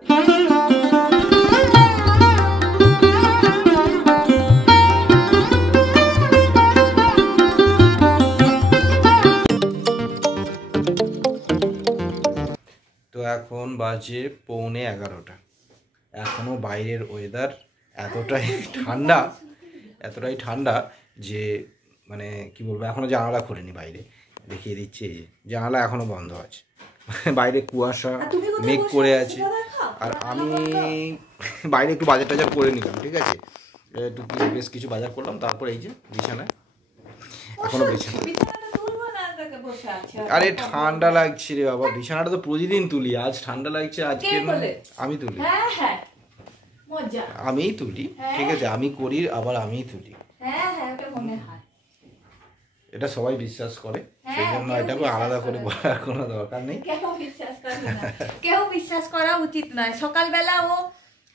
তো এখন বাজে 11:45। এখনো বাইরের ওয়েদার এতটাই ঠান্ডা যে মানে কি বলবো, এখনো জানালা খুলিনি। বাইরে দেখিয়ে দিচ্ছি, এই যে জানালা এখনো বন্ধ আছে। বাইরে কুয়াশা, মেঘ করে আছে। আর আমি বাইরে একটু বাজার টাজার করে নিলাম, ঠিক আছে, একটু বেশ কিছু বাজার করলাম। তারপর এই যে বিছানায় এখনো বিছানা, আরে ঠান্ডা লাগছে রে বাবা, বিছানাটা তো প্রতিদিন তুলি, আজ ঠান্ডা লাগছে আজকে আমি তুলি। আমিই তুলি, ঠিক আছে, আমি করি আবার আমিই তুলি। এটা সবাই বিশ্বাস করে, সেই জন্য এটাকে আলাদা করে বলার কোনো দরকার নেই। কেউ বিশ্বাস করা উচিত নয়। সকালবেলা ও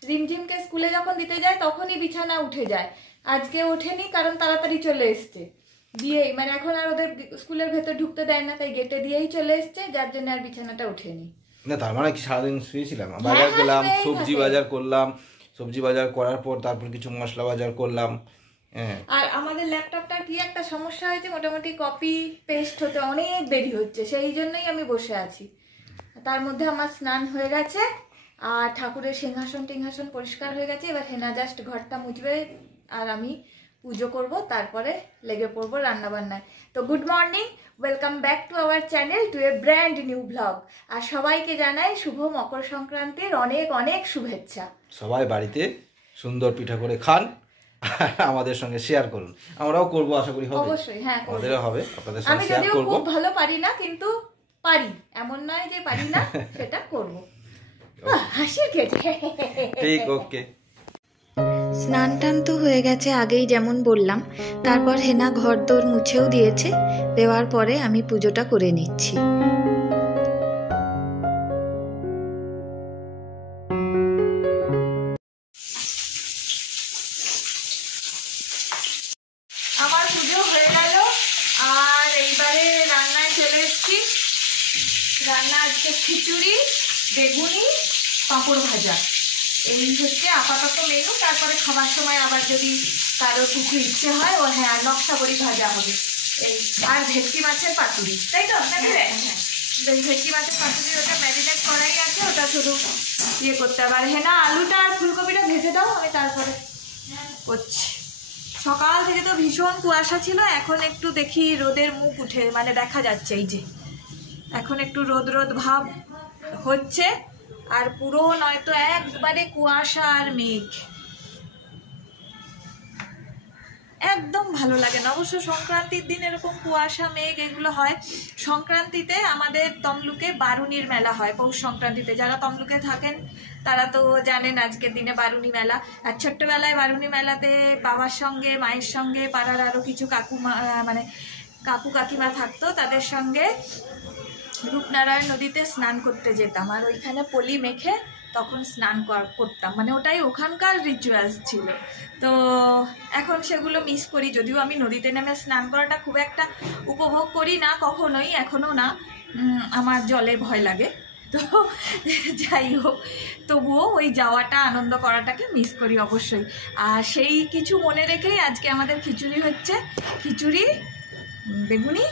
রিমঝিমকে স্কুলে যখন দিতে যায় তখনই বিছানা উঠে যায়, আজকে ওঠেনি কারণ তাড়াতাড়ি চলে এসছে দিয়েই, মানে এখন আর ওদের স্কুলের ভেতর ঢুকতে দেয় না, তাই গেটে দিয়েই চলে এসছে, যার জন্য আর বিছানাটা ওঠেনি। না তার মানে কি সারাদিন শুয়েছিলাম, বাজার গেলাম, সবজি বাজার করলাম, সবজি বাজার করার পর তারপর কিছু মশলা বাজার করলাম। আর আমাদের ল্যাপটপটার কি একটা সমস্যা হয়েছে, মোটামুটি কপি পেস্ট হতে অনেক দেরি হচ্ছে, সেই জন্যই আমি বসে আছি। তার মধ্যে আমার স্নান হয়ে গেছে আর ঠাকুরের সিংহাসন টিংহাসন পরিষ্কার হয়ে গেছে। এবার হেনা জাস্ট ঘরটা মুছবে আর আমি পুজো করব, তারপরে লেগে পড়বো রান্না বান্নায়। তো good morning, welcome back to our channel, to a brand new blog. আর সবাইকে জানাই শুভ মকর সংক্রান্তির অনেক অনেক শুভেচ্ছা। সবাই বাড়িতে সুন্দর পিঠা করে খান, আমাদের সঙ্গে শেয়ার করুন, আমরাও করব, আশা করি হবে। অবশ্যই, হ্যাঁ আমাদেরও হবে, আপনাদের সঙ্গে আমি শেয়ার যদিও করব। খুব ভালো পারি না, কিন্তু পারি, এমন নয় যে পারি না, সেটা করব। হাসির কেটে ঠিক, ওকে। স্নান টান তো হয়ে গেছে আগেই যেমন বললাম, তারপর হেনা ঘর দোর মুছেও দিয়েছে, দেওয়ার পরে আমি পুজোটা করে নিচ্ছি। আমার পুজো হয়ে গেল আর এইবারে রান্নায় চলে এসেছি। রান্না আজকে খিচুড়ি, বেগুনি, পাঁপড় ভাজা, এই হচ্ছে আপাতত মেনু। তারপরে খাবার সময় আবার যদি কারোর কিছু ইচ্ছে হয়, ও হ্যাঁ নকশা বড়ি ভাজা হবে, এই আর ভেটকি মাছের পাতুরি, তাই তো? হ্যাঁ, ভেটকি মাছের পাতুরি ওটা ম্যারিনেট করাই আছে, ওটা শুধু ইয়ে করতে হবে। আর হেনা আলুটা আর ফুলকপিটা ভেজে দাও, আমি তারপরে করছি। সকাল থেকে তো ভীষণ কুয়াশা ছিল, এখন একটু দেখি রোদের মুখ উঠে, মানে দেখা যাচ্ছে, এই যে এখন একটু রোদ রোদ ভাব হচ্ছে, আর পুরো নয়তো একবারে কুয়াশা আর মেঘ, একদম ভালো লাগে না। অবশ্য সংক্রান্তির দিন এরকম কুয়াশা মেঘ এগুলো হয়। সংক্রান্তিতে আমাদের তমলুকে বারুনির মেলা হয়, পৌষ সংক্রান্তিতে। যারা তমলুকে থাকেন তারা তো জানেন আজকের দিনে বারুনি মেলা। আর ছোট্টবেলায় বারুনি মেলাতে বাবার সঙ্গে মায়ের সঙ্গে পাড়ার আরও কিছু মানে কাকু কাকিমা থাকতো, তাদের সঙ্গে রূপনারায়ণ নদীতে স্নান করতে যেতাম, আর ওইখানে পলি মেখে তখন স্নান করতাম, মানে ওটাই ওখানকার রিচুয়ালস ছিল। তো এখন সেগুলো মিস করি, যদিও আমি নদীতে নেমে স্নান করাটা খুব একটা উপভোগ করি না কখনোই, এখনও না, আমার জলে ভয় লাগে। তো যাই হোক, তবুও ওই যাওয়াটা আনন্দ করাটাকে মিস করি অবশ্যই। আর সেই কিছু মনে রেখেই আজকে আমাদের খিচুড়ি হচ্ছে, খিচুড়ি, বেগুনি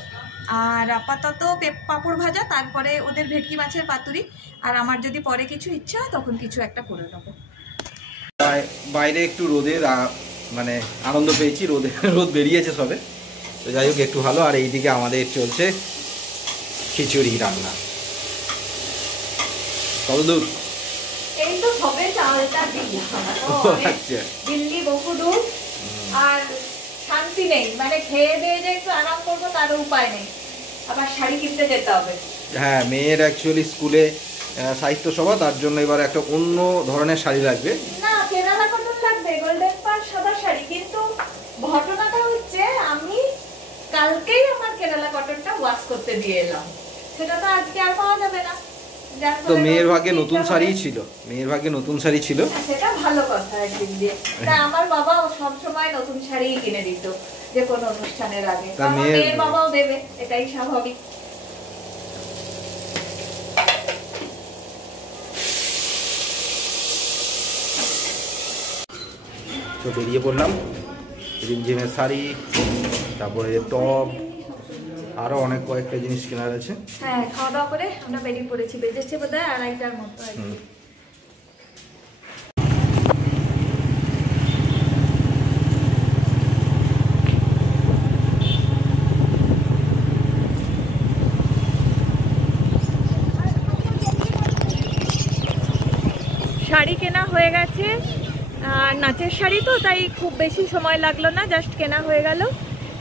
আর আপাতত পাঁপড় ভাজা, তারপরে ওদের ভেটকি মাছের পাতুরি, আর আমার যদি পরে কিছু ইচ্ছা হয় তখন কিছু একটা করে নেবো। বাইরে একটু রোদের মানে আনন্দ পেয়েছি, রোদ বেরিয়েছে সবে, তো যাই হোক একটু ভালো। আর এইদিকে আমাদের চলছে খিচুড়ি রান্না। কতদূর? এই তো সবে চালটা দিল্লি বহু দূর, আর শান্তি নেই, মানে খেয়ে দিয়ে যে একটু আরাম করবো তারও উপায় নেই, আবার শাড়ি কিনতে যেতে হবে। হ্যাঁ, মেয়ের অ্যাকচুয়ালি স্কুলে সাহিত্য সভা, তার জন্য এবার একটা অন্য ধরনের শাড়ি লাগবে। না, কেরালা কটন লাগবে, গোল্ডেন পাড় সাদা শাড়ি। কিন্তু ঘটনাটা হচ্ছে আমি কালকেই আমার কেরালা কটনটা ওয়াশ করতে দিয়ে এলাম, সেটা তো আজকে আর পাওয়া যাবে না। তো মেয়ের ভাগ্যে নতুন শাড়ি ছিল, মেয়ের ভাগ্যে নতুন শাড়ি ছিল, সেটা ভালো কথা একদিক দিয়ে। তা আমার বাবা সব সময় নতুন শাড়ি কিনে দিত যে কোনো অনুষ্ঠানের আগে, মেয়ের বাবাও দেবে, এটাই স্বাভাবিক। তো বেরিয়ে পড়লাম। রিমঝিমের শাড়ি, তারপরে টপ, আরও অনেক কয়েকটা জিনিস কেনার আছে। হ্যাঁ, খাওয়া দাওয়া করে আমরা বেরিয়ে পড়েছি। বেজেছে বোধহয় 2:30টার মতো। শাড়ি কেনা হয়ে গেছে, আর নাচের শাড়ি তো তাই খুব বেশি সময় লাগলো না, জাস্ট কেনা হয়ে গেল।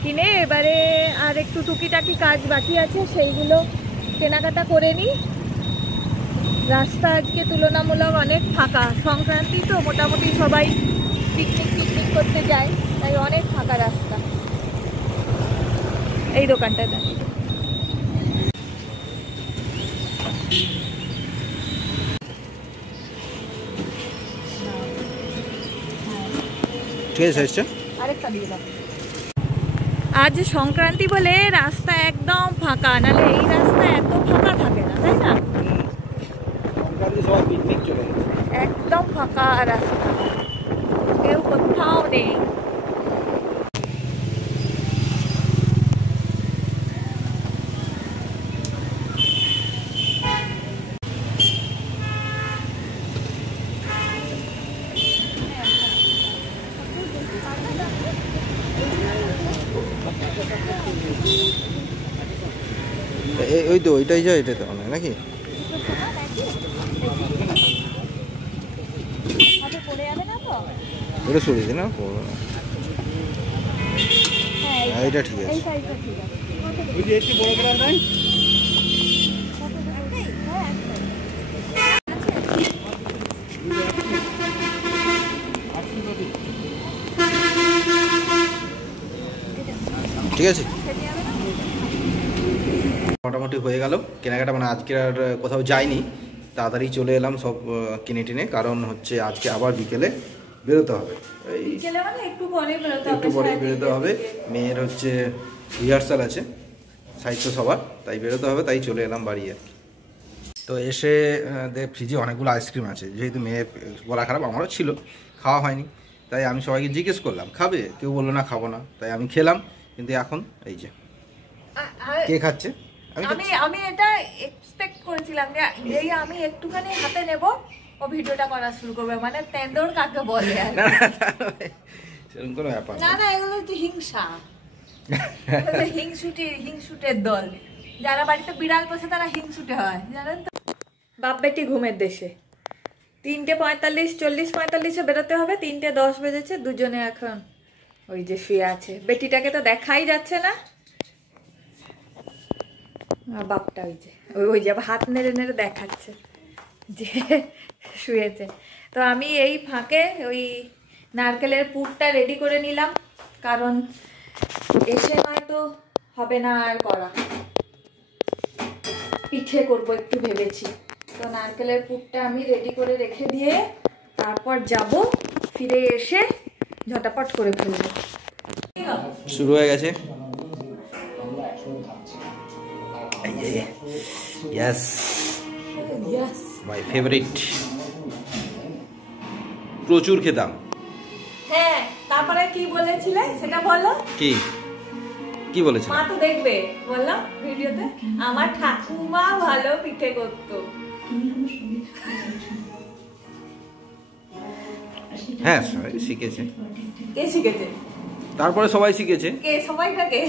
কিনে এবারে আর একটু টুকিটাকি কাজ বাকি আছে, সেইগুলো কেনাকাটা করে নিই। রাস্তা আজকে তুলনামূলক অনেক ফাঁকা, সংক্রান্তি তো মোটামুটি সবাই পিকনিক করতে যায়, তাই অনেক ফাঁকা রাস্তা। এই দোকানটা দাঁড়িয়ে ঠিক আছে, আরেকটা দিয়ে দাও। আজ সংক্রান্তি বলে রাস্তা একদম ফাঁকা, নাহলে এই রাস্তা এত ফাঁকা থাকে না, তাই না? একদম ফাঁকা রাস্তা, কেউ কোথাও নেই। ওই তো ওইটাই যায়, এটা তো অনেক নাকি ওটা সরিয়েছে না, এটা ঠিক আছে। ঠিক আছে, মোটামুটি হয়ে গেল কেনাকাটা। মানে আজকে আর কোথাও যাইনি, তাড়াতাড়ি চলে এলাম সব কিনে টিনে, কারণ হচ্ছে আজকে আবার বিকেলে বেরোতে হবে। একটু পরে বেরোতে হবে, মেয়ের হচ্ছে রিহার্সাল আছে সাহিত্য সবার, তাই বেরোতে হবে, তাই চলে এলাম বাড়ি আর কি। তো এসে ফ্রিজে অনেকগুলো আইসক্রিম আছে, যেহেতু মেয়ের গলা খারাপ, আমারও ছিল, খাওয়া হয়নি, তাই আমি সবাইকে জিজ্ঞেস করলাম খাবে, কেউ বললো না খাবো না, তাই আমি খেলাম। কিন্তু এখন এই যে কে খাচ্ছে, আমি এটা এক্সপেক্ট করেছিলাম যে এই আমি একটুখানি হাতে নেব, ও ভিডিওটা করা শুরু করবে, মানে তেন্দর কাকে বলে। সেরকম কোনো ব্যাপার না, না, এগুলো হচ্ছে হিংসা, হিংসুটের দল। যারা বাড়িতে বিড়াল পোষে তারা হিংসুটে হয়, জানেন তো। বাপ বেটি ঘুমের দেশে। 3:45, 40-45-এ বেরোতে হবে, 3:10 বেজেছে, দুজনে এখন ওই যে শুয়ে আছে। বেটিটাকে তো দেখাই যাচ্ছে না, বাপটা ওই যে হাত নেড়ে নেড়ে দেখাচ্ছে যে শুয়েছে। তো আমি এই ফাঁকে ওই নারকেলের পুরটা রেডি করে নিলাম, কারণ এসে হয়তো হবে না আর করা, পিঠে করব একটু ভেবেছি। তো নারকেলের পুরটা আমি রেডি করে রেখে দিয়ে তারপর যাব, ফিরে এসে ঝটাপট করে ফেলবো। শুরু হয়ে গেছে। Yes, my favorite. প্রচুর খেতাম। হ্যাঁ, তারপরে কি বলেছিলে সেটা বলো। কি বলেছিলে? মা তো দেখবে, বললাম ভিডিওতে আমার ঠাকুমা ভালো পিঠে করতো। হ্যাঁ, সবাই শিখেছে। কে শিখেছে? তারপরে সবাই শিখেছে। কে? সবাইটা কে?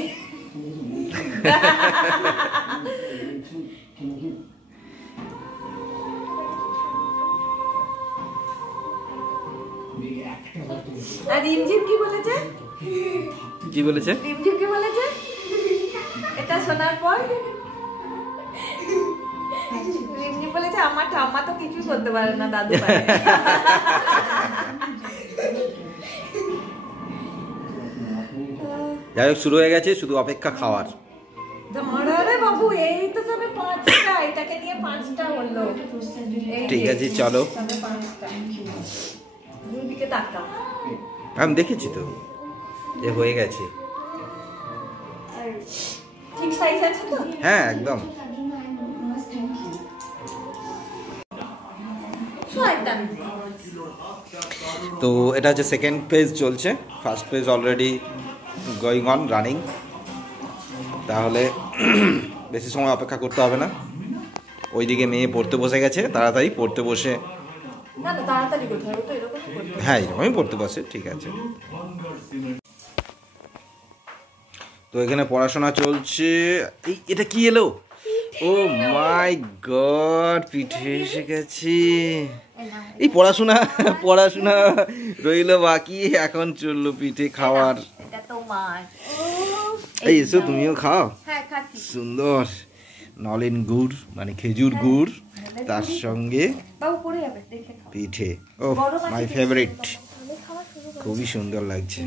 আর রিমঝিম কি বলেছে? রিমঝিম কি বলেছে এটা শোনার পর? রিমঝিম বলেছে আমার ঠাম্মা তো কিছু করতে পারে না, দাদু পারে। যাই হোক, শুরু হয়ে গেছে, শুধু অপেক্ষা খাওয়ার। বাবু এই তো সবে 5টা, এটাকে নিয়ে 5টা হলো। ঠিক আছে, চলো। আমি দেখেছি তো, এ হয়ে গেছে। ঠিক সাইজ আছে তো? হ্যাঁ, একদম। তো এটা হচ্ছে সেকেন্ড ফেজ চলছে, first phase already going on running. তাহলে বেশি সময় অপেক্ষা করতে হবে না। ওইদিকে মেয়ে পড়তে বসে গেছে, তাড়াতাড়ি পড়তে বসে, হ্যাঁ এরকমই পড়তে বসে, ঠিক আছে। তো এখানে পড়াশোনা চলছে। এই এটা কি এলো? ও মাই গড, পিঠে এসে গেছি। এই পড়াশোনা পড়াশোনা রইল বাকি, এখন চললো পিঠে খাওয়ার। এই এসো তুমিও খাও। সুন্দর নলেন গুড় মানে খেজুর গুড়, তার সঙ্গে পিঠে। ও মাই ফেভারিট, খুবই সুন্দর লাগছে।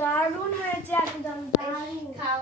দারুণ হয়েছে একদম, দারুণ। খাও।